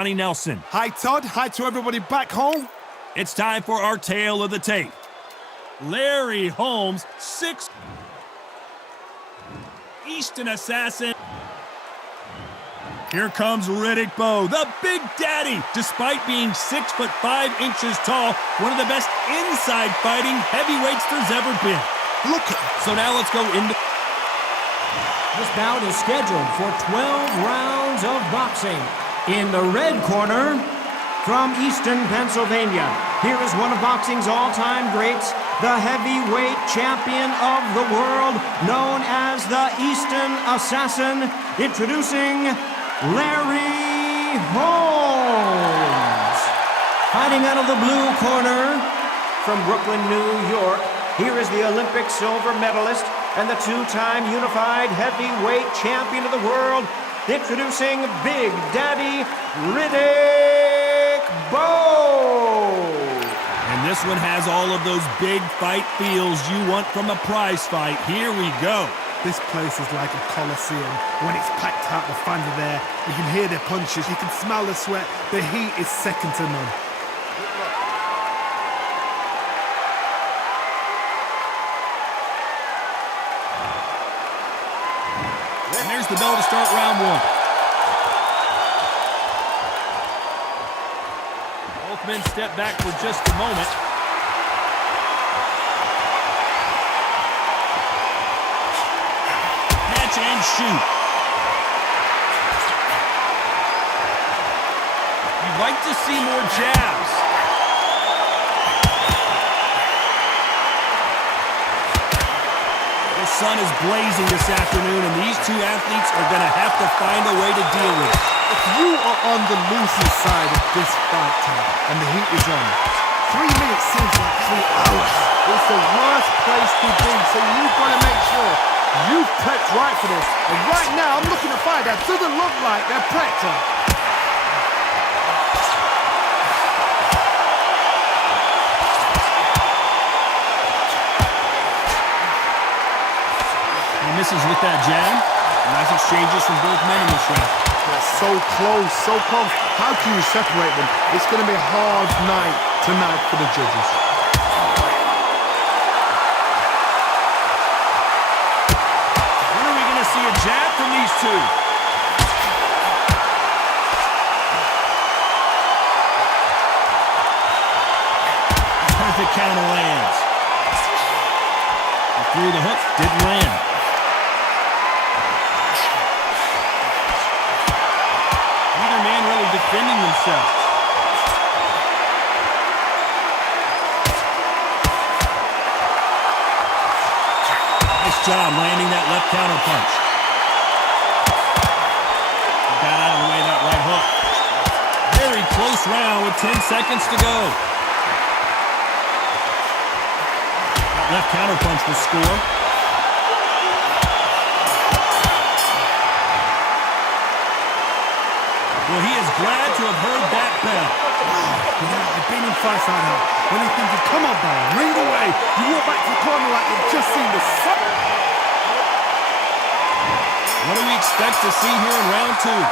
Nelson. Hi, Todd. Hi to everybody back home. It's time for our tale of the tape. Larry Holmes, 6. Easton Assassin. Here comes Riddick Bowe, the Big Daddy. Despite being 6'5" tall, one of the best inside fighting heavyweights there's ever been. Look at him. So now let's go into... This bout is scheduled for 12 rounds of boxing. In the red corner, from Easton, Pennsylvania, here is one of boxing's all-time greats, the heavyweight champion of the world, known as the Easton Assassin, introducing Larry Holmes. Fighting out of the blue corner, from Brooklyn, New York, here is the Olympic silver medalist and the two-time unified heavyweight champion of the world, introducing Big Daddy Riddick Bowe. And this one has all of those big fight feels you want from a prize fight. Here we go. This place is like a coliseum. When it's packed out, the fans are there. You can hear their punches. You can smell the sweat. The heat is second to none. And there's the bell to start round one. Both men step back for just a moment. Catch and shoot. You'd like to see more jabs. The sun is blazing this afternoon, and these two athletes are going to have to find a way to deal with it. If you are on the losing side of this fight time and the heat is on, 3 minutes seems like 3 hours. It's the worst place to be, so you've got to make sure you've prepped right for this. And right now, I'm looking at a fight that doesn't look like they're prepped on. He misses with that jab. Nice exchanges from both men in this round. They're so close, so close. How can you separate them? It's going to be a hard night tonight for the judges. When are we going to see a jab from these two? Perfect counter lands. He threw the hook, didn't land. Neither man really defending themselves. Nice job landing that left counter punch. Got out of the way that right hook. Very close round with 10 seconds to go. That left counter punch will score. Well, he is glad to have heard that bell. I've been in fights like that. When you think you come on, bell, ring away. You walk back to the corner like you've just seen the sun. What do we expect to see here in round two?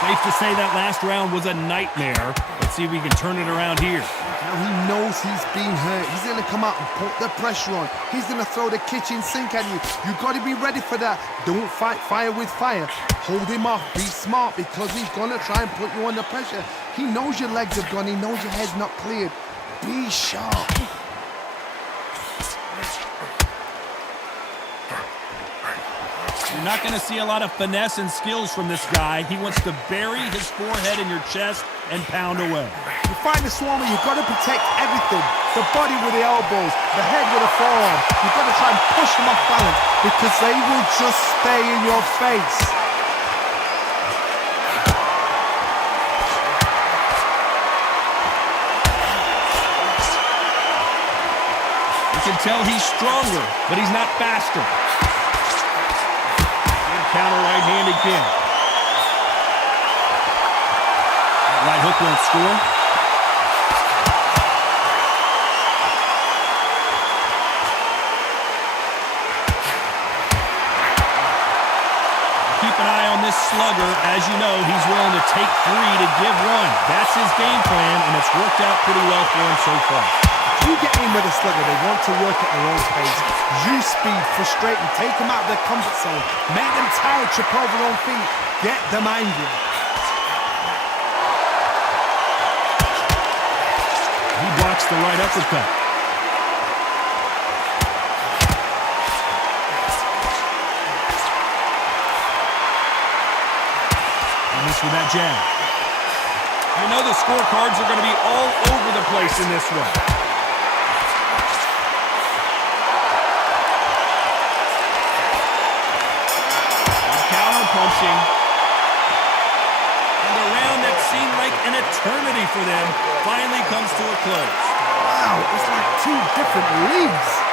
Safe to say that last round was a nightmare. Let's see if we can turn it around here. Now he knows he's been hurt. He's going to come out and put the pressure on. He's going to throw the kitchen sink at you. You've got to be ready for that. Don't fight fire with fire. Hold him off. Be smart because he's going to try and put you under pressure. He knows your legs have gone. He knows your head's not cleared. Be sharp. You're not going to see a lot of finesse and skills from this guy. He wants to bury his forehead in your chest and pound away. You find the Swami, you've got to protect everything. The body with the elbows, the head with the forearm. You've got to try and push them off balance because they will just stay in your face. You can tell he's stronger, but he's not faster. Counter right hand again. That right hook won't score. Keep an eye on this slugger. As you know, he's willing to take 3 to give 1. That's his game plan, and it's worked out pretty well for him so far. You get in with a slugger, they want to work at their own pace. Use speed, frustrate them, take them out of their comfort zone, make them tired, trip over their own feet, get them angry. He blocks the right uppercut. He missed with that jab. You know the scorecards are going to be all over the place in this one. Punching. And the round that seemed like an eternity for them finally comes to a close. Wow, it's like 2 different leagues.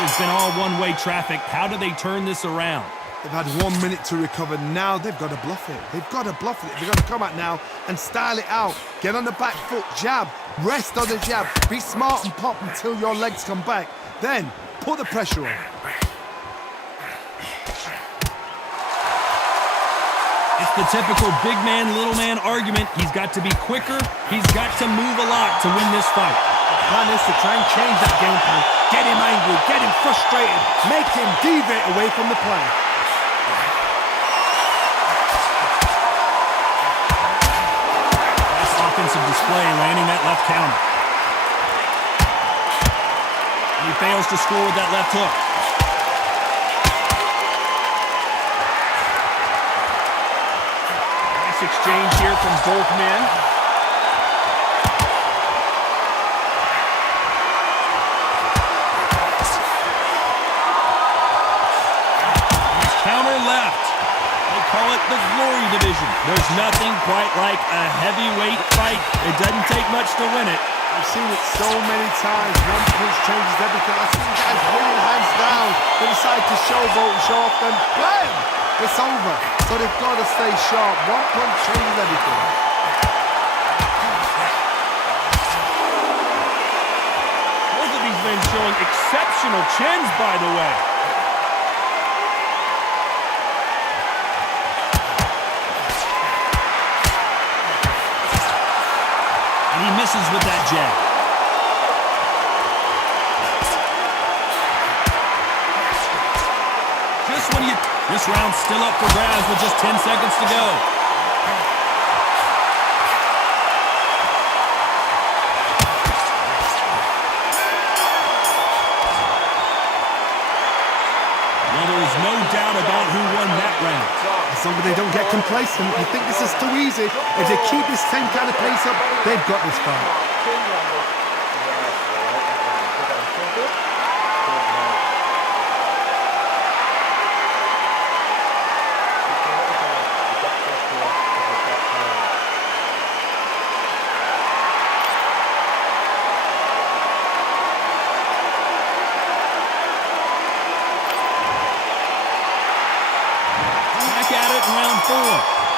It has been all one-way traffic. How do they turn this around? They've had 1 minute to recover. Now they've got to bluff it. They've got to bluff it. They've got to come out now and style it out. Get on the back foot, jab, rest on the jab. Be smart and pop until your legs come back. Then put the pressure on. It's the typical big man, little man argument. He's got to be quicker. He's got to move a lot to win this fight. The plan is to try and change that game plan. Get him angry, get him frustrated, make him deviate away from the plan. Nice offensive display, landing that left counter. And he fails to score with that left hook. Nice exchange here from both men. Call it the glory division. There's nothing quite like a heavyweight fight. It doesn't take much to win it. I've seen it so many times. One punch changes everything. I've seen guys winning hands down. They decide to showboat and show off, then blam! It's over. So they've got to stay sharp. One punch changes everything. Both of these men showing exceptional chins, by the way. He misses with that jab. This round's still up for grabs with just 10 seconds to go. Well, there is no doubt about who won that round. As long as they don't get complacent, you think this is too easy. If they keep this same kind of pace up, they've got this fight.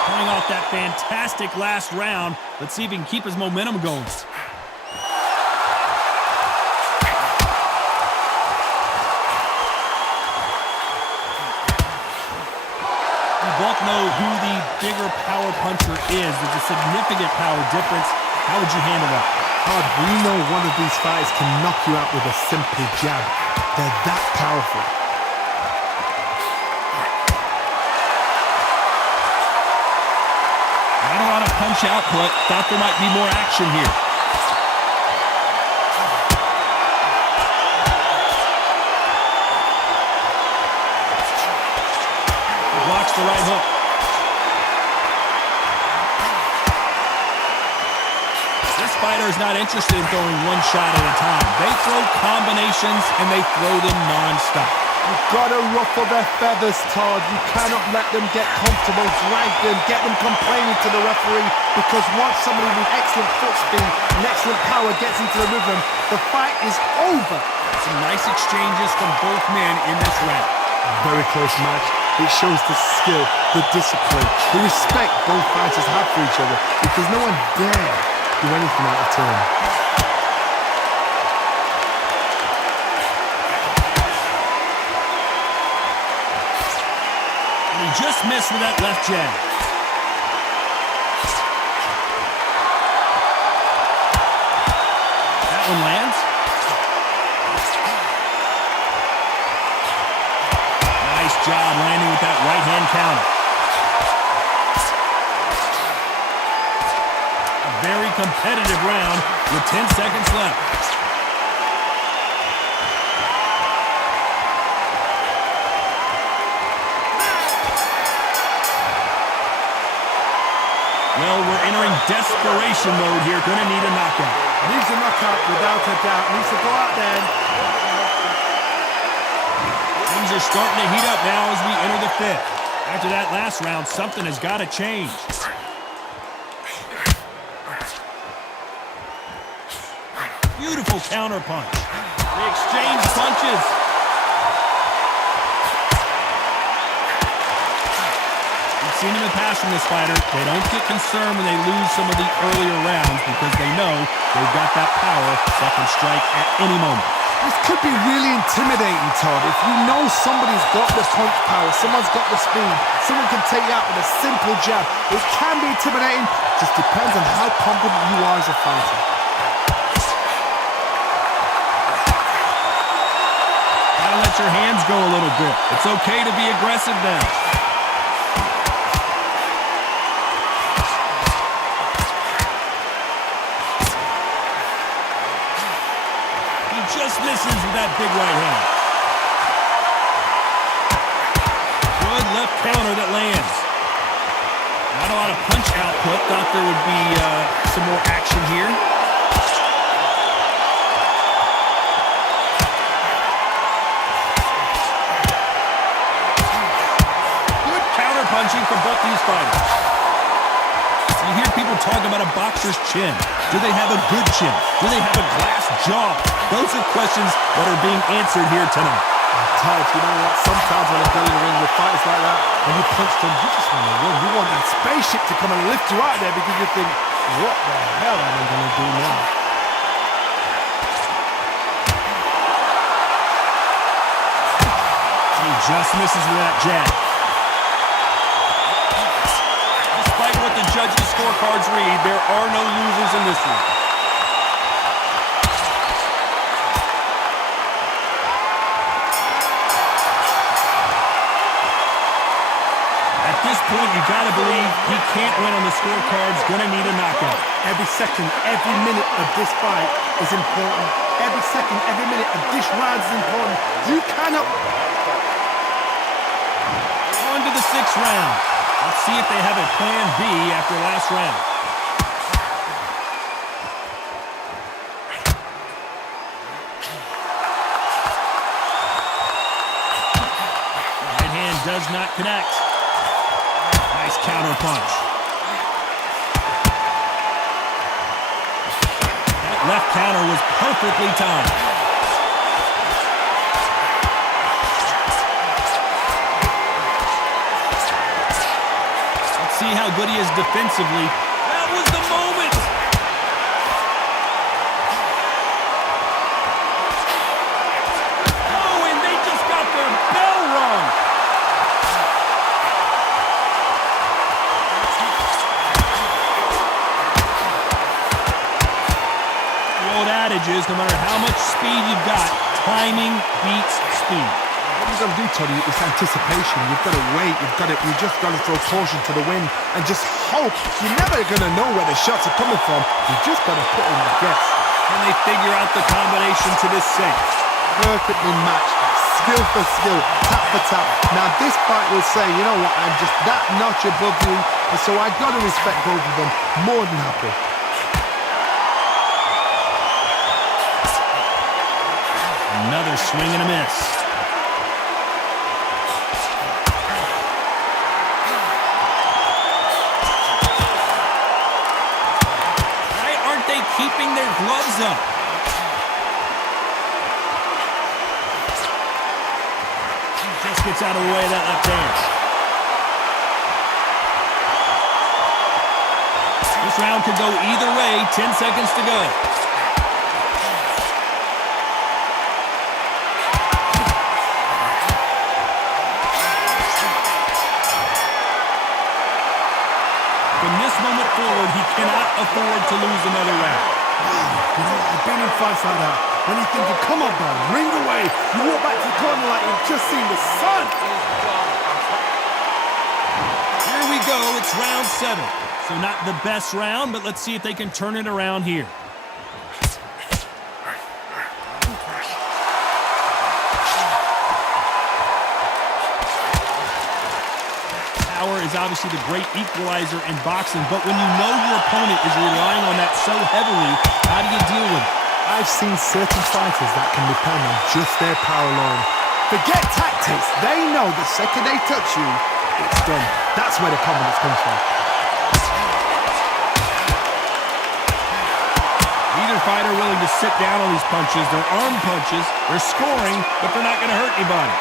Coming off that fantastic last round, let's see if he can keep his momentum going. We both know who the bigger power puncher is. There's a significant power difference. How would you handle that? Hard. We know one of these fighters can knock you out with a simple jab. They're that powerful. Punch output. Thought there might be more action here. He blocks the right hook. is not interested in throwing one shot at a time. They throw combinations, and they throw them non-stop. You've got to ruffle their feathers, Todd. You cannot let them get comfortable, drag them, get them complaining to the referee, because once somebody with excellent foot speed and excellent power gets into the rhythm, the fight is over. Some nice exchanges from both men in this round. Very close match. It shows the skill, the discipline, the respect both fighters have for each other, because no one dare do anything out of turn. And he just missed with that left jab. That one lands. Nice job landing with that right-hand counter. A very competitive round with 10 seconds left. Well, we're entering desperation mode here. Gonna need a knockout. Needs a knockout without a doubt. Needs to go out there. Things are starting to heat up now as we enter the fifth. After that last round, something has got to change. Beautiful counter punch. They exchange punches. We've seen in the past from this fighter, they don't get concerned when they lose some of the earlier rounds because they know they've got that power that can strike at any moment. This could be really intimidating, Todd. If you know somebody's got the punch power, someone's got the speed, someone can take you out with a simple jab, it can be intimidating. Just depends on how confident you are as a fighter. Gotta let your hands go a little bit. It's okay to be aggressive now. Just misses with that big right hand. Good left counter that lands. Not a lot of punch output. Thought there would be some more action here. Good counter punching from both these fighters. You hear people talk about a boxer's chin. Do they have a good chin? Do they have a glass jaw? Those are questions that are being answered here tonight. Todd, you know what? Sometimes when I go in the ring with fighters like that, when you punch them, you just want to win. You want that spaceship to come and lift you out there because you think, what the hell am I going to do now? He just misses with that jab. Despite what the judges' scorecards read, there are no losers in this one. At this point, you gotta believe he can't win on the scorecards. Gonna need a knockout. Every second, every minute of this fight is important. Every second, every minute of this round is important. You cannot... On to the sixth round. Let's see if they have a plan B after last round. Right hand does not connect. Nice counter punch. That left counter was perfectly timed. Let's see how good he is defensively. That was the moment. Oh, and they just got their bell rung. The old adage is, no matter how much speed you've got, timing beats speed. What you've got to do, Toddy, is anticipation. You've got to wait. You just got to throw caution to the wind and just hope. You're never going to know where the shots are coming from. You just got to put in a guess. Can they figure out the combination to this sink? Perfectly matched. Skill for skill. Tap for tap. Now, this fight will say, you know what, I'm just that notch above you. And so I got to respect both of them more than happy. Another swing and a miss. Why aren't they keeping their gloves up? Just gets out of the way of that left hand. This round could go either way. 10 seconds to go. From this moment forward, he cannot afford to lose another round. You know, I've been in fights like that. When you're thinking, come on, bro, ring away. You walk back to the corner like you've just seen the sun. Here we go. It's round 7. So not the best round, but let's see if they can turn it around here. Power is obviously the great equalizer in boxing, but when you know your opponent is relying on that so heavily, how do you deal with it? I've seen certain fighters that can depend on just their power alone. Forget tactics. They know the second they touch you, it's done. That's where the confidence comes from. Neither fighter willing to sit down on these punches. They're arm punches. They're scoring, but they're not going to hurt anybody.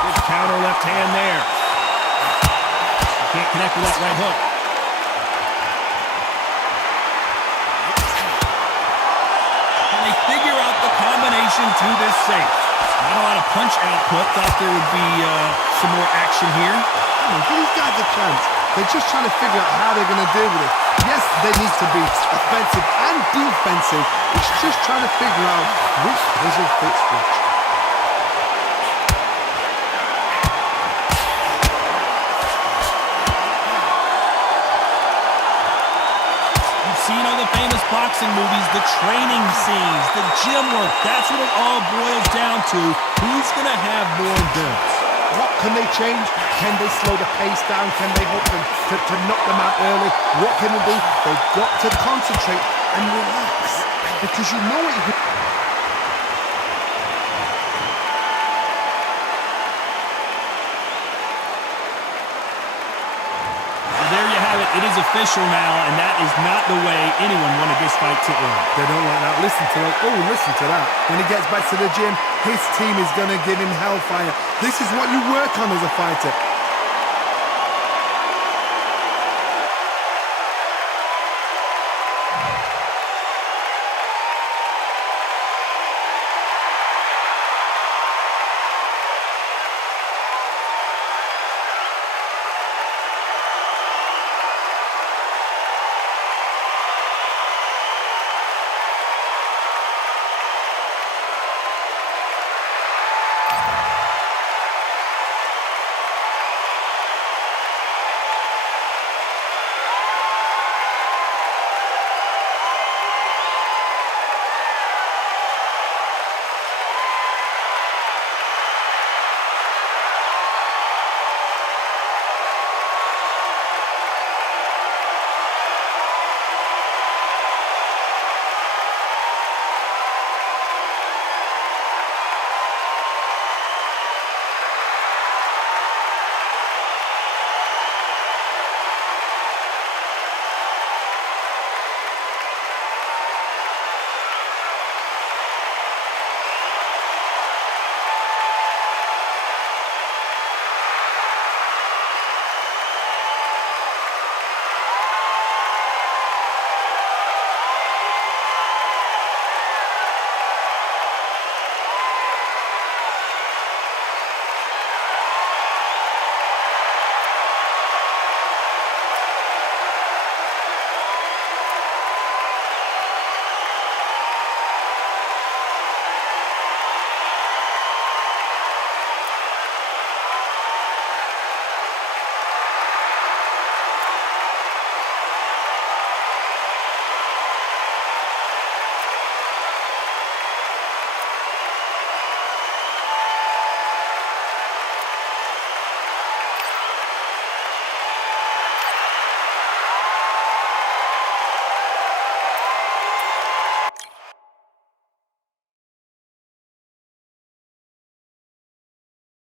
Good counter left hand there. Can't connect with that right hook. Can they figure out the combination to this safe? Not a lot of punch output. Thought there would be some more action here. Come on, give these guys a chance. They're just trying to figure out how they're going to deal with it. Yes, they need to be offensive and defensive. It's just trying to figure out which puzzle fits which. Seen all the famous boxing movies, the training scenes, the gym work. That's what it all boils down to. Who's going to have more endurance? What can they change? Can they slow the pace down? Can they hope them to knock them out early? What can they do? They've got to concentrate and relax. Because you know it. There you have it. It is official now, and that is not the way anyone wanted this fight to end. They don't like that. Listen to it. Oh, listen to that. When he gets back to the gym, his team is going to give him hellfire. This is what you work on as a fighter.